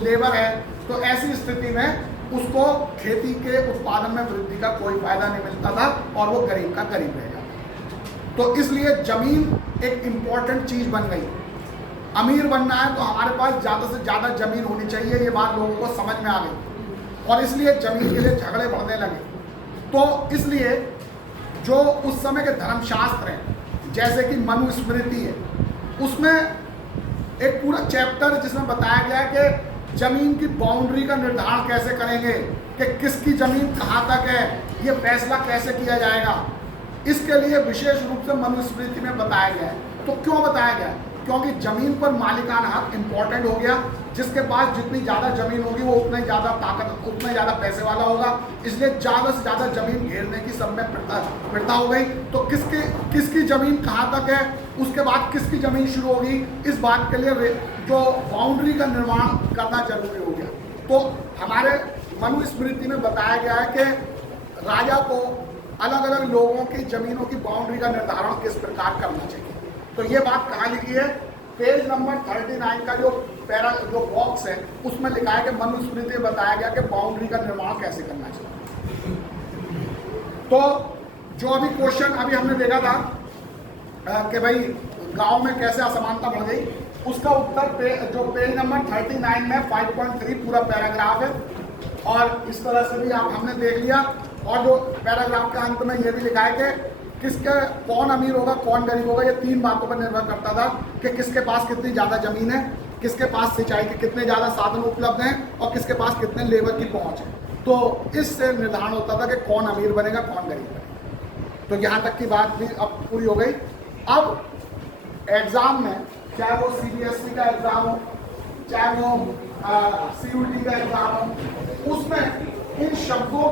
लेबर है, तो ऐसी स्थिति में उसको खेती के उत्पादन में वृद्धि का कोई फायदा नहीं मिलता था और वो गरीब का गरीब रह जाता। तो इसलिए जमीन एक इम्पॉर्टेंट चीज़ बन गई। अमीर बनना है तो हमारे पास ज़्यादा से ज़्यादा जमीन होनी चाहिए, ये बात लोगों को समझ में आ गई और इसलिए जमीन के लिए झगड़े बढ़ने लगे। तो इसलिए जो उस समय के धर्मशास्त्र हैं जैसे कि मनुस्मृति है, उसमें एक पूरा चैप्टर है जिसमें बताया गया है कि जमीन की बाउंड्री का निर्धारण कैसे करेंगे, कि किसकी जमीन कहाँ तक है, ये फैसला कैसे किया जाएगा। इसके लिए विशेष रूप से मनुस्मृति में बताया गया है। तो क्यों बताया गया है? क्योंकि जमीन पर मालिकाना हक इम्पोर्टेंट हो गया। जिसके पास जितनी ज़्यादा जमीन होगी वो उतना ज़्यादा ताकत, उतना ज़्यादा पैसे वाला होगा। इसलिए ज़्यादा से ज़्यादा जमीन घेरने की सब में प्रथा हो गई। तो किसकी ज़मीन कहाँ तक है, उसके बाद किसकी ज़मीन शुरू होगी, इस बात के लिए जो बाउंड्री का निर्माण करना जरूरी हो गया। तो हमारे मनुस्मृति में बताया गया है कि राजा को अलग अलग लोगों की ज़मीनों की बाउंड्री का निर्धारण किस प्रकार करना चाहिए। तो ये बात कहाँ लिखी है? पेज नंबर 39 का जो बॉक्स है उसमें लिखा है कि मनुस्मृति में बताया गया कि बाउंड्री का निर्माण कैसे करना चाहिए। तो जो अभी क्वेश्चन अभी हमने देखा था कि भाई गांव में कैसे असमानता बढ़ गई, उसका उत्तर जो पेज नंबर 39 में 5.3 पूरा पैराग्राफ है और इस तरह से भी हमने देख लिया। और जो पैराग्राफ के अंत में ये भी लिखा है कि किसके कौन अमीर होगा कौन गरीब होगा, ये 3 बातों पर निर्भर करता था कि किसके पास कितनी ज़्यादा ज़मीन है, किसके पास सिंचाई के कितने ज़्यादा साधन उपलब्ध हैं और किसके पास कितने लेबर की पहुंच है। तो इससे निर्धारण होता था कि कौन अमीर बनेगा कौन गरीब बनेगा। तो यहाँ तक की बात भी अब पूरी हो गई। अब एग्ज़ाम में चाहे वो CBSE का एग्ज़ाम हो, चाहे वो CUT का एग्ज़ाम हो, उसमें इन शब्दों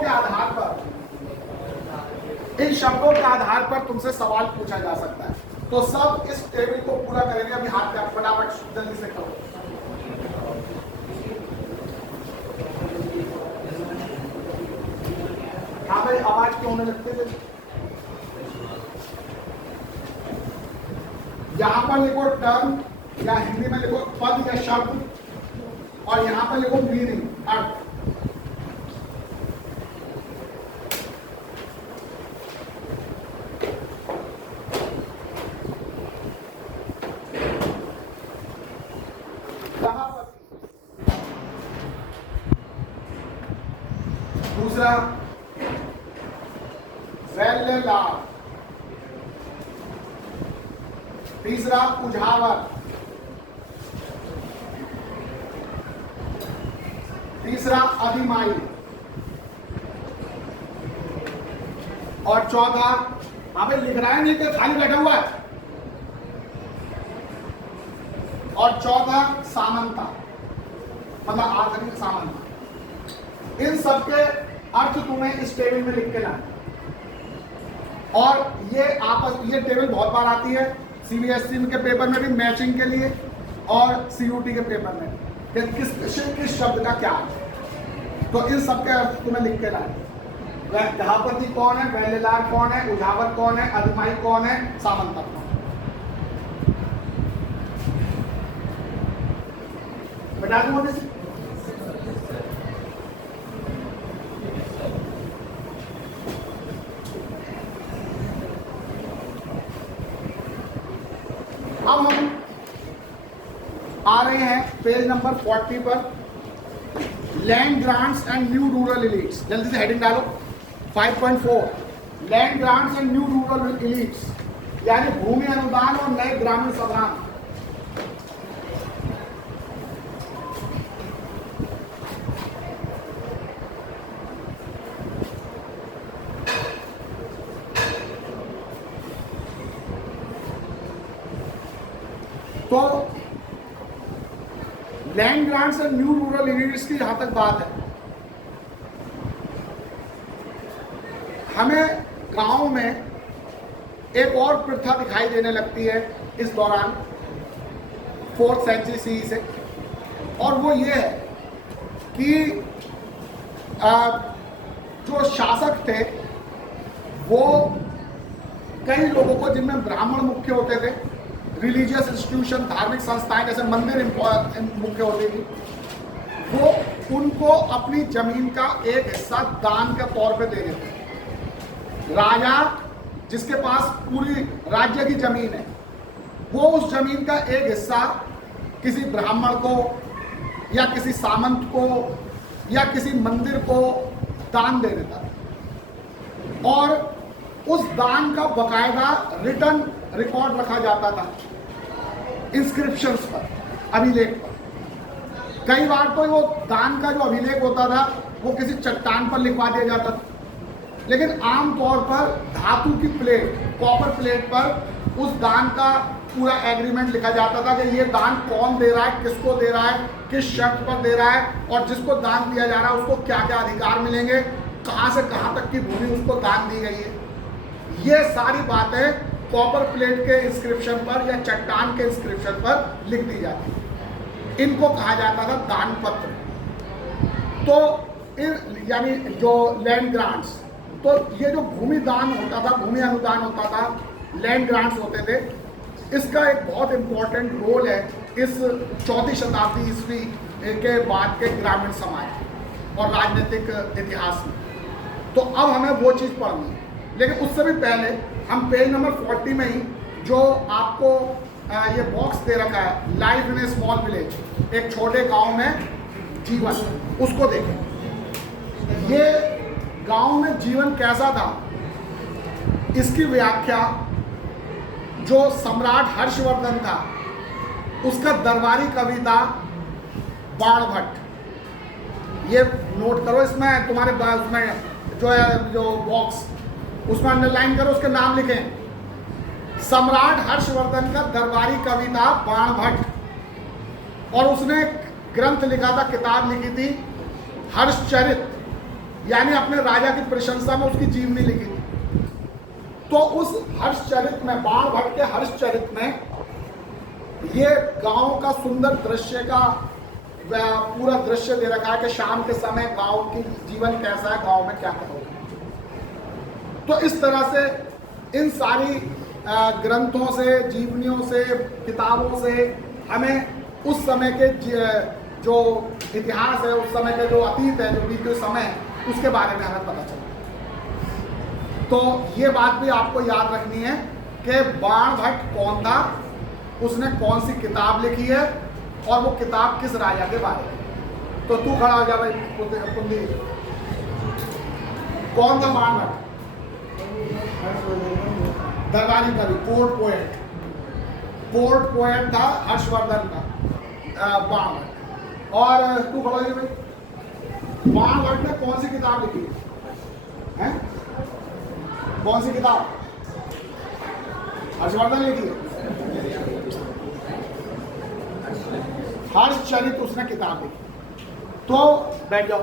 के आधार पर तुमसे सवाल पूछा जा सकता है। तो सब इस टेबल को पूरा करेंगे। अभी हाथ पे फटाफट जल्दी से करो। हाँ भाई, आवाज क्यों होने लगती है? यहाँ पर लिखो टर्म, या हिंदी में लिखो पद या शब्द, और यहाँ पर लिखो मीनिंग, अर्थ। दूसरा वेल्लेलार, तीसरा उझावर, तीसरा अधिमाई, और चौथा, वहां पे लिख रहा है नहीं कि खाली बैठा हुआ है, और चौथा सामंता, मतलब आखिरी सामंता। इन सबके अर्थ तुम्हें इस टेबल में लिख के लाना। और ये टेबल बहुत बार आती है सीबीएसई के पेपर में भी, मैचिंग के लिए, और सीयूटी के पेपर में, कि किस शब्द का क्या अर्थ है। तो इन सबके अर्थ तुम्हें लिख के लाना। जहापति कौन है, वेल्लेलार कौन है, उझावर कौन है, अधिमाई कौन है, सामंता कौन है, बता दूं मुझे। अब हम आ रहे हैं पेज नंबर 40 पर, land grants and new rural elites. जल्दी से हेडिंग डालो। 5.4 land grants and new rural elites, यानी भूमि अनुदान और नए ग्रामीण समाधान। तो लैंड ग्रांट्स और न्यू रूरल एलिट्स की जहां तक बात है, हमें गांव में एक और प्रथा दिखाई देने लगती है इस दौरान 4th सेंचुरी सी से, और वो ये है कि जो शासक थे वो कई लोगों को, जिनमें ब्राह्मण मुख्य होते थे, रिलीजियस इंस्टीट्यूशन, धार्मिक संस्थाएं जैसे मंदिर मुख्य होती थी, वो उनको अपनी जमीन का एक हिस्सा दान के तौर पे दे देते थे। राजा जिसके पास पूरी राज्य की जमीन है, वो उस जमीन का एक हिस्सा किसी ब्राह्मण को या किसी सामंत को या किसी मंदिर को दान दे देता था, और उस दान का बकायदा रिटर्न रिकॉर्ड रखा जाता था इंस्क्रिप्शंस पर, अभिलेख पर। कई बार तो वो दान का जो अभिलेख होता था वो किसी चट्टान पर लिखवा दिया जाता था, लेकिन आमतौर पर धातु की प्लेट, कॉपर प्लेट पर उस दान का पूरा एग्रीमेंट लिखा जाता था कि ये दान कौन दे रहा है, किसको दे रहा है, किस शर्त पर दे रहा है, और जिसको दान दिया जा रहा है उसको क्या क्या अधिकार मिलेंगे, कहाँ से कहाँ तक की भूमि उसको दान दी गई है। ये सारी बातें कॉपर प्लेट के इंस्क्रिप्शन पर या चट्टान के इंस्क्रिप्शन पर लिख दी जाती है। इनको कहा जाता था दान पत्र। तो यानी जो लैंड ग्रांट्स, तो ये जो भूमि दान होता था, भूमि अनुदान होता था, लैंड ग्रांट्स होते थे, इसका एक बहुत इंपॉर्टेंट रोल है इस 4वीं शताब्दी ईस्वी के बाद के ग्रामीण समाज और राजनीतिक इतिहास में। तो अब हमें वो चीज़ पढ़नी है, लेकिन उससे भी पहले हम पेज नंबर 40 में ही जो आपको ये बॉक्स दे रखा है, life in A small village, एक छोटे गांव में जीवन, उसको देखें। ये गांव में जीवन कैसा था, इसकी व्याख्या जो सम्राट हर्षवर्धन था, उसका दरबारी कवि था बाणभट्ट। ये नोट करो, इसमें तुम्हारे उसमें जो है जो बॉक्स, उसमें अंडरलाइन करो, उसके नाम लिखें। सम्राट हर्षवर्धन का दरबारी कवि था बाणभट्ट, और उसने ग्रंथ लिखा था, किताब लिखी थी हर्षचरित, यानी अपने राजा की प्रशंसा में उसकी जीवनी लिखी थी। तो उस हर्षचरित में, बाणभट्ट के हर्षचरित में, ये गांव का सुंदर दृश्य का पूरा दृश्य दे रखा है कि शाम के समय गांव की जीवन कैसा है, गांव में क्या क्या होगा। तो इस तरह से इन सारी ग्रंथों से, जीवनियों से, किताबों से हमें उस समय के जो इतिहास है, उस समय के जो अतीत है, जो बीते समय है, उसके बारे में हमें पता चलता। तो ये बात भी आपको याद रखनी है कि बाणभट्ट कौन था, उसने कौन सी किताब लिखी है और वो किताब किस राजा के बारे में। तो तू खड़ा हो जा भाई कुंदी। कौन था बाणभट्ट? दरबारी कवि, कोर्ट पोएट। कोर्ट पोएट था हर्षवर्धन का बाणभट्ट। और तू खड़ा हो जा भाई। बाणभट्ट ने कौन सी किताब लिखी है? कौन सी किताब? हर्षवर्धन लिखी है हर्षचरित, उसने किताब लिखी। तो बैठ जाओ।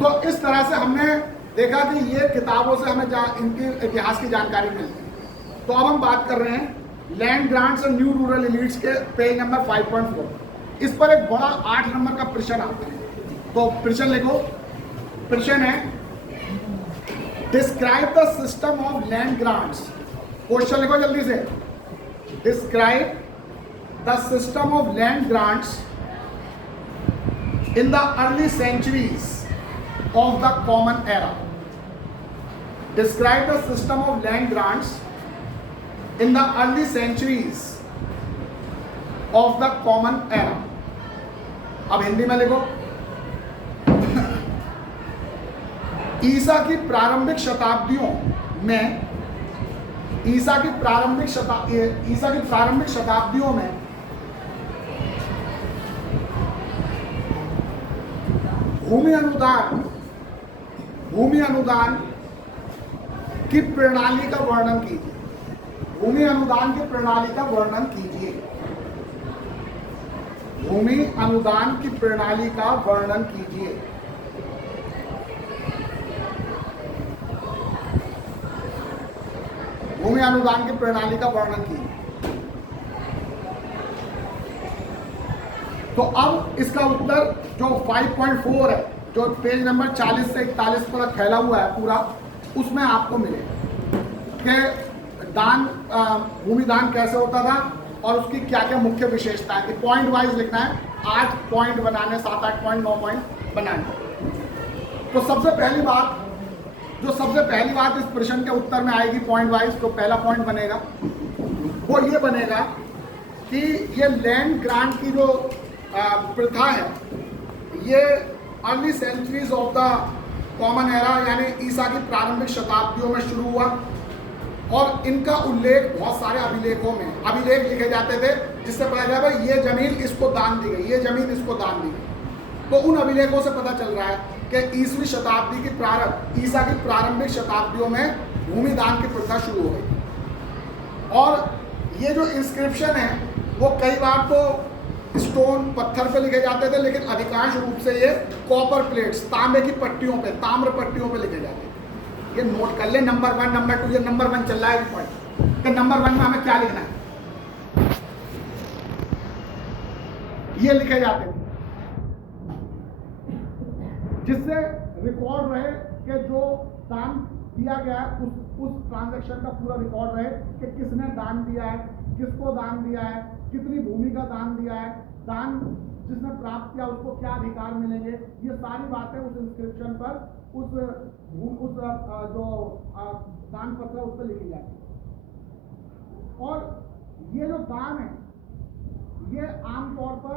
तो इस तरह से हमने देखा कि ये किताबों से हमें इनकी इतिहास की जानकारी मिलती है। तो अब हम बात कर रहे हैं land grants and new rural elites के पेज नंबर 5.4। इस पर एक बड़ा 8 नंबर का प्रश्न आता है। तो प्रश्न लिखो। प्रश्न है describe the system of land grants. Question लिखो जल्दी से। Describe the system of land grants in the early centuries of the common era. Describe the system of land grants in the early centuries of the common era. अब हिंदी में लिखो। ईसा की प्रारंभिक शताब्दियों में भूमि अनुदान की प्रणाली का वर्णन कीजिए। भूमि अनुदान की प्रणाली का वर्णन कीजिए। भूमि अनुदान की प्रणाली का वर्णन कीजिए। भूमि अनुदान की प्रणाली का वर्णन कीजिए। तो अब इसका उत्तर जो 5.4 है, जो पेज नंबर 40 से 41 तक फैला हुआ है पूरा, उसमें आपको मिलेगा कि दान, भूमि दान कैसे होता था और उसकी क्या क्या मुख्य विशेषताएं थी। पॉइंट वाइज लिखना है। 8 पॉइंट बनाने, 7-8 पॉइंट, 9 पॉइंट बनाने। तो सबसे पहली बात इस प्रश्न के उत्तर में आएगी पॉइंट वाइज। तो पहला पॉइंट बनेगा वो ये बनेगा कि ये लैंड ग्रांट की जो प्रथा है, ये early centuries of the common era यानी ईसा की प्रारंभिक शताब्दियों में शुरू हुआ। और इनका उल्लेख बहुत सारे अभिलेख लिखे जाते थे, जिससे पता चला भाई ये जमीन इसको दान दी गई, ये जमीन इसको दान दी गई। तो उन अभिलेखों से पता चल रहा है कि ईसवी शताब्दी की ईसा की प्रारंभिक शताब्दियों में भूमि दान की प्रथा शुरू हो गई। और ये जो इंस्क्रिप्शन है वो कई बार तो स्टोन, पत्थर पे लिखे जाते थे, लेकिन अधिकांश रूप से ये कॉपर प्लेट्स, तांबे की पट्टियों पे, ताम्र पट्टियों पे लिखे जाते थे। ये नोट कर ले। नंबर 1, नंबर 2, ये नंबर 1 चल रहा है पॉइंट कि नंबर 1 में हमें क्या लिखना है। ये लिखे जाते थे जिससे रिकॉर्ड रहे कि जो दान दिया गया है उस ट्रांजैक्शन का पूरा रिकॉर्ड रहे कि किसने दान दिया है, किसको दान दिया है, कितनी भूमि का दान दिया है, दान जिसने प्राप्त किया उसको क्या अधिकार मिलेंगे। ये सारी बातें उस इंस्क्रिप्शन पर, उस जो दान पत्र है उस पर लिखी जाती है। और ये जो दान है ये आमतौर पर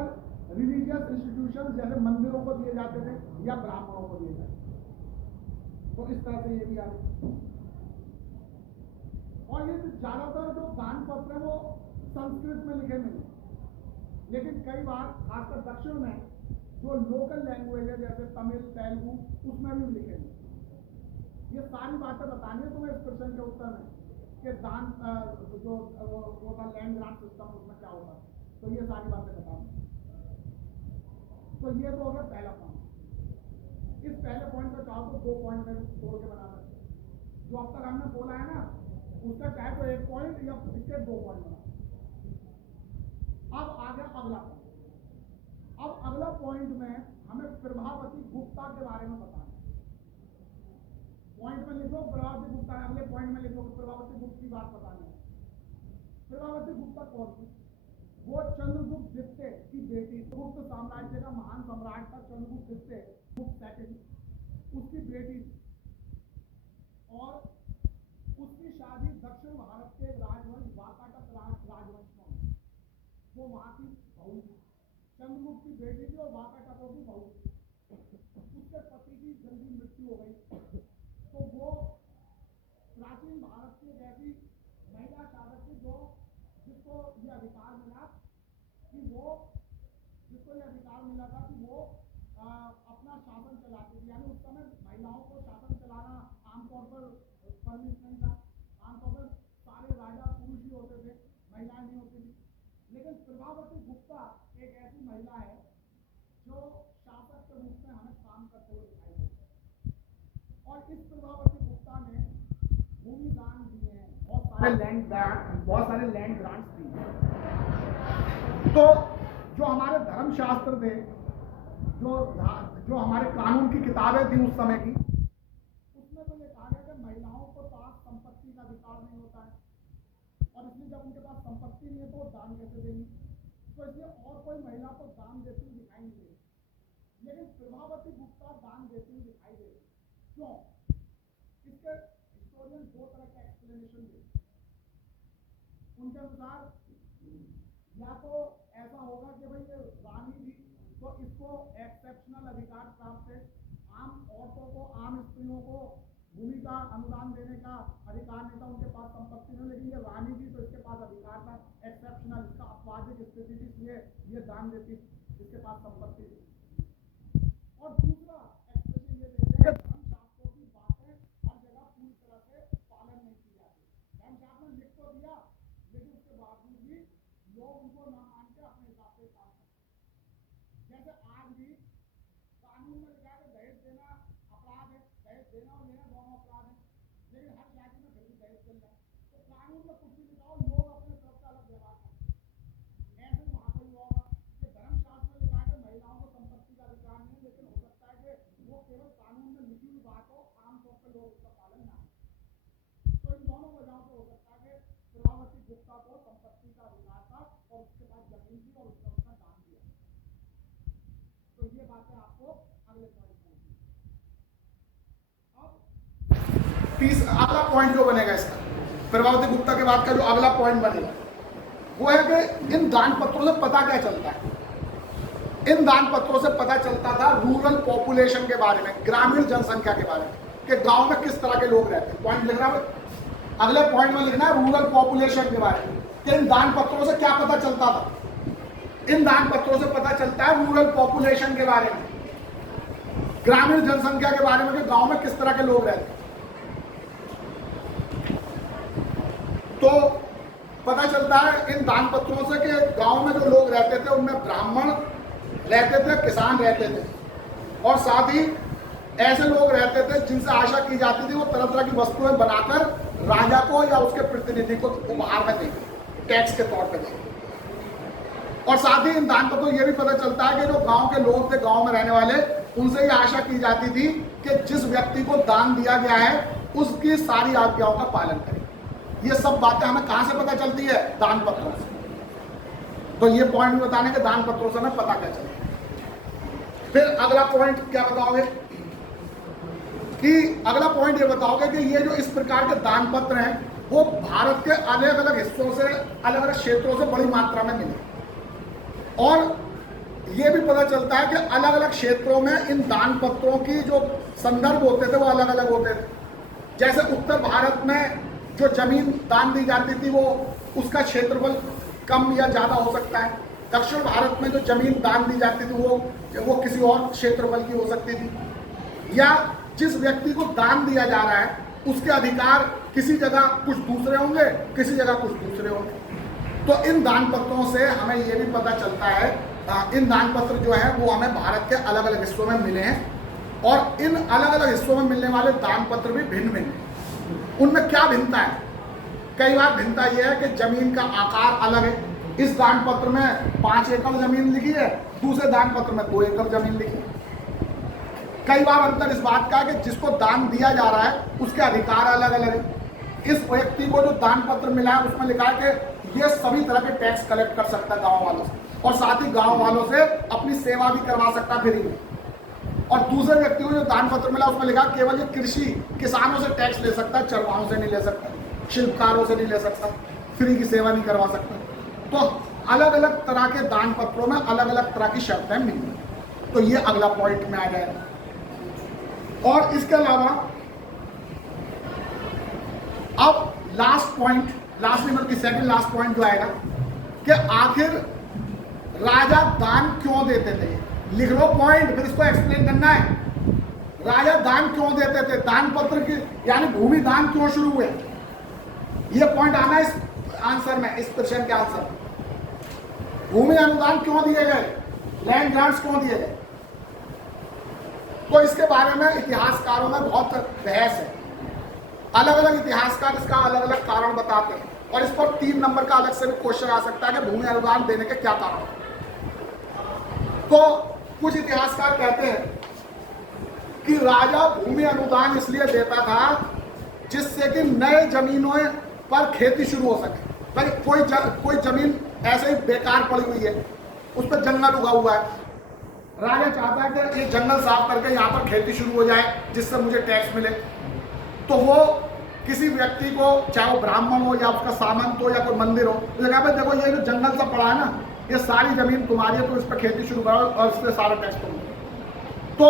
रिलीजियस इंस्टीट्यूशन जैसे मंदिरों को दिए जाते थे या ब्राह्मणों को दिए जाते थे। तो इस तरह से ये भी आगे। और ये ज्यादातर जो दान पत्र है वो संस्कृत में लिखे मिले, लेकिन कई बार खासकर दक्षिण में जो लोकल लैंग्वेज है जैसे तमिल, तेलुगु, उसमें भी लिखे मिले। ये सारी बातें बतानी है तुम्हें इस क्वेश्चन के उत्तर में कि दान जो वो था लैंड ग्रांट सिस्टम, उसमें क्या होता है। तो ये सारी बातें बतानी। तो ये तो हो गया पहला पॉइंट। इस पहले पॉइंट पर चाहो तो 2 पॉइंट में तोड़ के बना सकते। जो अब तक हमने बोला है ना उसका चाहे तो 1 पॉइंट या इसके 2 पॉइंट बना। अब आ गया अगला पॉइंट। अब अगला पॉइंट में हमें प्रभावती गुप्ता के बारे में बताना है। पॉइंट में लिखो प्रभावती गुप्ता, अगले पॉइंट में लिखो प्रभावती गुप्त की बात बतानी है। प्रभावती गुप्ता कौन थी? वो चंद्रगुप्त द्वितीय की बेटी, गुप्त साम्राज्य का महान सम्राट था चंद्रगुप्त द्वितीय, गुप्त सेकंड, उसकी बेटी थी। और उसकी शादी दक्षिण भारत के राजवंश वाकाटक राजवंश में हुई। वो वहां की बहू थी, चंद्रगुप्त की बेटी थी और वाकाटकों की बहू थी। उसके पति की जल्दी मृत्यु हो गई, तो वो प्राचीन भारत की एक ऐसी महिला शासक थी जो जिसको ये अधिकार मिला कि वो जिसको ये अधिकार मिला था कि वो अपना शासन चलाती थी। यानी उस समय महिलाओं को शासन चलाना आमतौर पर परमिट नहीं था। आमतौर पर सारे राजा पुरुष ही होते थे, महिलाएं नहीं होती थी। लेकिन प्रभावती गुप्ता एक ऐसी महिला है जो शासक के रूप में हमें काम करते हुए दिखाई देती है। और इस प्रभावती गुप्ता ने भूमि दान दिए हैं, बहुत सारे लैंड ग्रांट्स दिए हैं। तो जो हमारे धर्मशास्त्र थे, जो हमारे कानून की किताबें थी उस समय की, उसमें तो ये कहा गया कि महिलाओं को पास संपत्ति का अधिकार नहीं होता है, और इसलिए जब उनके पास संपत्ति नहीं है तो दान कैसे देंगी। तो इसलिए और कोई महिला को दान देती हुई दिखाई नहीं दे, लेकिन प्रभावती गुप्ता दान देती हुई दिखाई दे। क्यों? इसके हिस्टोरियन दो तरह का एक्सप्लेनेशन देते। उनके अनुसार या तो ऐसा होगा कि भाई ये रानी थी तो इसको एक्सेप्शनल अधिकार प्राप्त है, आम औरतों को, आम स्त्रियों को भूमि का अनुदान देने का अधिकार नहीं था, उनके पास संपत्ति नहीं, लेकिन ये रानी थी तो इसके पास अधिकार था, एक्सेप्शनल, इसका अपवादिक स्थिति थी, इसलिए ये दान देती, इसके पास संपत्ति थी। और दूसरा एक्सप्रेशन ये देते हैं कि धर्मशास्त्रों की बातें हर जगह पूरी तरह से पालन नहीं की जाती। धर्मशास्त्र ने लिख तो दिया, लेकिन उसके बावजूद भी लोग उनको न मान के अपने हिसाब से काम करते। जैसे आज भी कानून में लिखा है कि दहेज देना अपराध है, दहेज देना और लेना दोनों अपराध है, लेकिन हर शादी में फिर भी दहेज चल रहा है। तो कानून में कुछ भी लिखा हो, लोग अपने तरफ से अलग व्यवहार करते हैं। ऐसे ही वहां पर हुआ होगा कि धर्मशास्त्र में लिखा है कि महिलाओं को संपत्ति का अधिकार नहीं है, लेकिन हो सकता है कि वो केवल कानून में लिखी हुई बात हो, आमतौर पर लोग उसका पालन ना करें। तो इन दोनों वजहों से हो सकता है कि प्रभावती गुप्ता को संपत्ति का अधिकार था और उसके पास जमीन थी और उसने उसका दान दिया। तो ये बातें आपको अगले पॉइंट में होगी। अब अगला पॉइंट जो बनेगा इसका, प्रभावती गुप्ता के बाद का जो अगला पॉइंट बनेगा वो है कि इन दान पत्रों से पता क्या चलता है। इन दान पत्रों से पता चलता था रूरल पॉपुलेशन के बारे में, ग्रामीण जनसंख्या के बारे में, कि गांव में किस तरह के लोग रहते हैं। पॉइंट लिखना है, अगले पॉइंट में लिखना है रूरल पॉपुलेशन के बारे में, कि इन दान पत्रों से क्या पता चलता था। इन दान पत्रों से पता चलता है रूरल पॉपुलेशन के बारे में, ग्रामीण जनसंख्या के बारे में, कि गांव में किस तरह के लोग रहते हैं। तो पता चलता है इन दान पत्रों से कि गांव में जो लोग रहते थे उनमें ब्राह्मण रहते थे, किसान रहते थे, और साथ ही ऐसे लोग रहते थे जिनसे आशा की जाती थी वो तरह तरह की वस्तुएं बनाकर राजा को या उसके प्रतिनिधि को उपहार में देंगे, टैक्स के तौर पर देंगे। और साथ ही इन दान पत्रों ये भी पता चलता है कि जो गांव के लोग थे, गांव में रहने वाले, उनसे ये आशा की जाती थी कि जिस व्यक्ति को दान दिया गया है उसकी सारी आज्ञाओं का पालन करें। ये सब बातें हमें कहां से पता चलती है? दान पत्रों से। तो ये पॉइंट भी बताने के दान पत्रों से हमें पता क्या चलता है। फिर अगला पॉइंट क्या बताओगे कि अगला पॉइंट ये बताओगे कि ये जो इस प्रकार के दान पत्र हैं वो भारत के अलग अलग हिस्सों से, अलग अलग क्षेत्रों से बड़ी मात्रा में मिले, और ये भी पता चलता है कि अलग अलग क्षेत्रों में इन दान पत्रों की जो संदर्भ होते थे वो अलग अलग होते थे। जैसे उत्तर भारत में जो जमीन दान दी जाती थी वो उसका क्षेत्रफल कम या ज्यादा हो सकता है। दक्षिण भारत में जो जमीन दान दी जाती थी वो किसी और क्षेत्रफल की हो सकती थी, या जिस व्यक्ति को दान दिया जा रहा है उसके अधिकार किसी जगह कुछ दूसरे होंगे, किसी जगह कुछ दूसरे होंगे। तो इन दान पत्रों से हमें ये भी पता चलता है, इन दान पत्र जो है वो हमें भारत के अलग अलग हिस्सों में मिले हैं, और इन अलग अलग हिस्सों में मिलने वाले दान पत्र भी भिन्न भिन्न हैं। उनमें क्या भिन्नता है? कई बार भिन्नता यह है कि जमीन का आकार अलग है। इस दान पत्र में 5 एकड़ जमीन लिखी है, दूसरे दान पत्र में 2 एकड़ जमीन लिखी है। कई बार अंतर इस बात का है कि जिसको दान दिया जा रहा है उसके अधिकार अलग अलग है। इस व्यक्ति को जो दान पत्र मिला है उसमें लिखा है कि ये सभी तरह के टैक्स कलेक्ट कर सकता है गांव वालों से, और साथ ही गांव वालों से अपनी सेवा भी करवा सकता है फ्री में। और दूसरे व्यक्ति को जो दान पत्र मिला उसमें लिखा केवल ये कृषि किसानों से टैक्स ले सकता है, चरवाहों से नहीं ले सकता, शिल्पकारों से नहीं ले सकता, फ्री की सेवा नहीं करवा सकता। तो अलग अलग तरह के दान पत्रों में अलग अलग तरह की शर्तें मिली। तो ये अगला पॉइंट में आ जाएगा। और इसके अलावा अब लास्ट पॉइंट, लास्ट नहीं बल्कि सेकंड लास्ट पॉइंट जो आएगा कि आखिर राजा दान क्यों देते थे। लिख लो पॉइंट, फिर इसको एक्सप्लेन करना है। राजा दान क्यों देते थे, दान पत्र की यानी भूमि दान क्यों शुरू हुए, ये पॉइंट आना है इस आंसर में, इस प्रश्न के आंसर में। भूमि अनुदान क्यों दिए गए, लैंड ग्रांट्स क्यों दिए गए, तो इसके बारे में इतिहासकारों में बहुत बहस है। अलग अलग इतिहासकार इसका अलग अलग कारण बताते हैं, और इस पर 3 नंबर का अलग से भी क्वेश्चन आ सकता है कि भूमि अनुदान देने के क्या कारण। तो कुछ इतिहासकार कहते हैं कि राजा भूमि अनुदान इसलिए देता था जिससे कि नए जमीनों पर खेती शुरू हो सके। भाई कोई जमीन ऐसे ही बेकार पड़ी हुई है, उस पर जंगल उगा हुआ है, राजा चाहता है कि ये जंगल साफ करके यहाँ पर खेती शुरू हो जाए जिससे मुझे टैक्स मिले। तो वो किसी व्यक्ति को, चाहे वो ब्राह्मण हो या उसका सामंत हो या कोई मंदिर हो, तो कहा भाई देखो ये जो जंगल सा पड़ा है ना, ये सारी जमीन तुम्हारी है, तो इस पर खेती शुरू करो और इस पर सारा टैक्स तुम दो। तो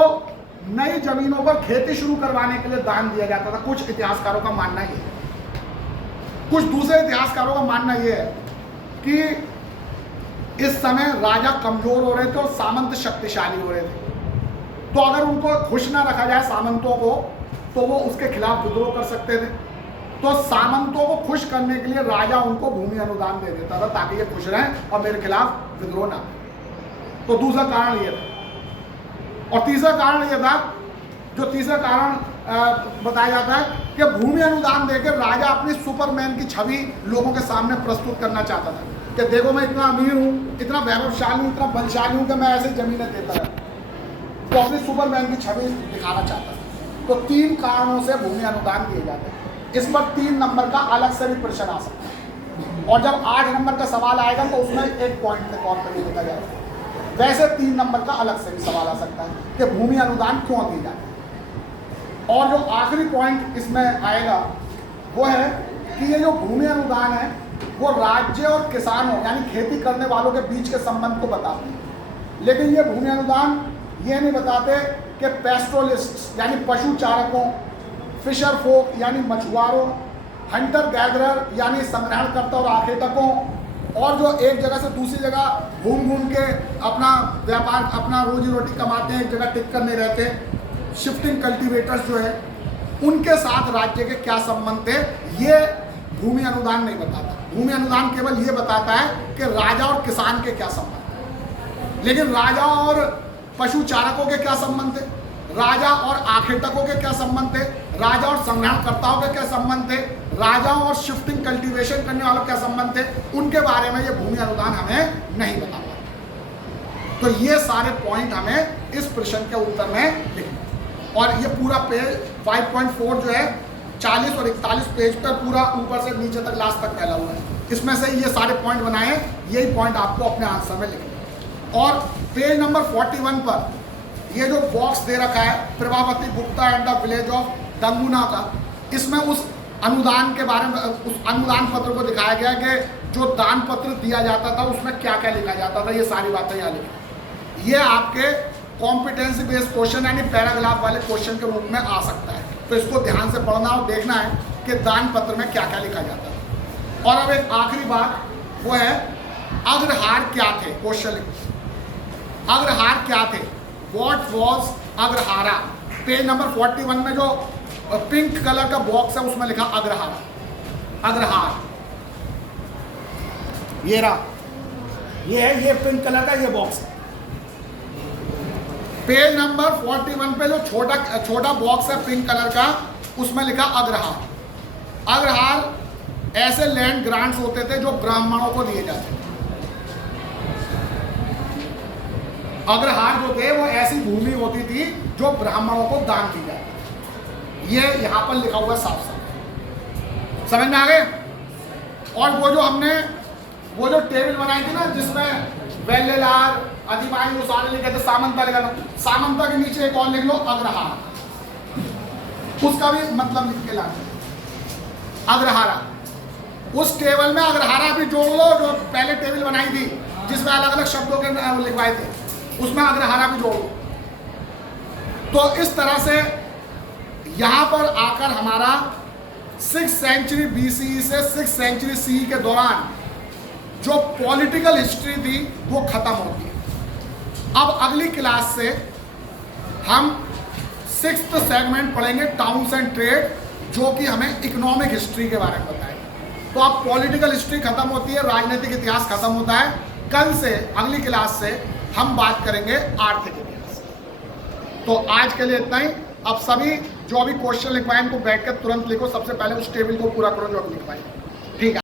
नई जमीनों पर खेती शुरू करवाने के लिए दान दिया जाता था, कुछ इतिहासकारों का मानना ये है। कुछ दूसरे इतिहासकारों का मानना ये है कि इस समय राजा कमजोर हो रहे थे और सामंत शक्तिशाली हो रहे थे, तो अगर उनको खुश ना रखा जाए सामंतों को, तो वो उसके खिलाफ विद्रोह कर सकते थे। तो सामंतों को खुश करने के लिए राजा उनको भूमि अनुदान दे देता था ताकि ये खुश रहें और मेरे खिलाफ विद्रोह ना। तो दूसरा कारण ये था। और तीसरा कारण ये था, जो तीसरा कारण बताया जाता है कि भूमि अनुदान देकर राजा अपनी सुपरमैन की छवि लोगों के सामने प्रस्तुत करना चाहता था कि देखो मैं इतना अमीर हूँ, इतना वैभवशाली हूँ, इतना बलशाली हूँ कि मैं ऐसे जमीनें देता है। तो अपनी सुपरमैन की छवि दिखाना चाहता था। तो 3 कारणों से भूमि अनुदान दिए जाते हैं। इस पर 3 नंबर का अलग से भी प्रश्न आ सकता है, और जब 8 नंबर का सवाल आएगा तो उसमें एक पॉइंट के तौर पर लिखा जाएगा। वैसे 3 नंबर का अलग से भी सवाल आ सकता है कि भूमि अनुदान क्यों दी जाती है। और जो आखिरी पॉइंट इसमें आएगा वो है कि ये जो भूमि अनुदान है वो राज्य और किसानों यानी खेती करने वालों के बीच के संबंध को बताते हैं, लेकिन ये भूमि अनुदान ये नहीं बताते कि पेस्टोलिस्ट यानी पशु चारकों, फिशर फोक यानी मछुआरों, हंटर गैदरर यानी संग्रहणकर्ता और आखेटकों, और जो एक जगह से दूसरी जगह घूम घूम के अपना व्यापार, अपना रोजी रोटी कमाते हैं, एक जगह टिक कर नहीं रहते, शिफ्टिंग कल्टीवेटर्स जो है, उनके साथ राज्य के क्या संबंध थे, ये भूमि अनुदान नहीं बताता। भूमि अनुदान केवल ये बताता है कि राजा और किसान के क्या संबंध, लेकिन राजा और पशु चारकों के क्या संबंध थे, राजा और आखेटकों के क्या संबंध थे, राजा और संग्रहणकर्ताओं के क्या संबंध थे, राजा और शिफ्टिंग कल्टीवेशन करने वालों के क्या संबंध थे, उनके बारे में ये भूमि अनुदान हमें नहीं बता पाता। तो ये सारे पॉइंट हमें इस प्रश्न के उत्तर में लिखना। और ये पूरा पेज 5.4 जो है 40 और 41 पेज पर पूरा ऊपर से नीचे तक लास्ट तक फैला हुआ है। इसमें से ये सारे पॉइंट बनाए, यही पॉइंट आपको अपने आंसर में लिखना। और पेज नंबर 41 पर ये जो बॉक्स दे रखा है Prabhavati Gupta and the village of Danguna का, इसमें उस अनुदान के बारे में, उस अनुदान पत्र को दिखाया गया कि जो दान पत्र दिया जाता था उसमें क्या क्या लिखा जाता था। ये सारी बातें यहाँ लिखी। ये आपके कॉम्पिटेंसी बेस्ड क्वेश्चन यानी पैराग्राफ वाले क्वेश्चन के रूप में आ सकता है, तो इसको ध्यान से पढ़ना और देखना है कि दान पत्र में क्या क्या लिखा जाता है। और अब एक आखिरी बात वो है अग्रहार क्या थे। क्वेश्चन अग्रहार क्या थे, what was Agrahara. Page number 41 में जो पिंक कलर का बॉक्स है उसमें लिखा अग्रहारा। अग्रहार ये रहा, ये है, ये पिंक कलर का ये बॉक्स है। पेज नंबर 41 पे जो छोटा बॉक्स है पिंक कलर का, उसमें लिखा अग्रहार। अग्रहार ऐसे लैंड ग्रांट्स होते थे जो ब्राह्मणों को दिए जाते थे। अग्रहार जो थे वो ऐसी भूमि होती थी जो ब्राह्मणों को दान दी जाती। ये यहाँ पर लिखा हुआ साफ साफ, समझ में आ गए। और वो जो हमने वो जो टेबल बनाई थी ना, जिसमें वेल्लेलार अधिमाई सारे लिखे थे, सामंता लिखा था, सामंता के नीचे एक और लिख लो अग्रहार, उसका भी मतलब लिख के लाना अग्रहारा। उस टेबल में अग्रहारा भी जोड़ लो, जो पहले टेबल बनाई थी जिसमें अलग अलग शब्दों के लिखवाए थे, उसमें अग्रहारा भी जोड़ लो। तो इस तरह से यहां पर आकर हमारा 6th सेंचुरी BCE से 6th सेंचुरी CE के दौरान जो पॉलिटिकल हिस्ट्री थी वो खत्म होती है। अब अगली क्लास से हम 6th सेगमेंट पढ़ेंगे, टाउन्स एंड ट्रेड, जो कि हमें इकोनॉमिक हिस्ट्री के बारे में बताएगा। तो अब पॉलिटिकल हिस्ट्री खत्म होती है, राजनीतिक इतिहास खत्म होता है। कल से अगली क्लास से हम बात करेंगे आर्थिक इतिहास। तो आज के लिए इतना ही। अब सभी जो अभी क्वेश्चन लिखवाए उनको बैठकर तुरंत लिखो, सबसे पहले उस टेबल को पूरा करो जो अभी लिखवाए। ठीक है।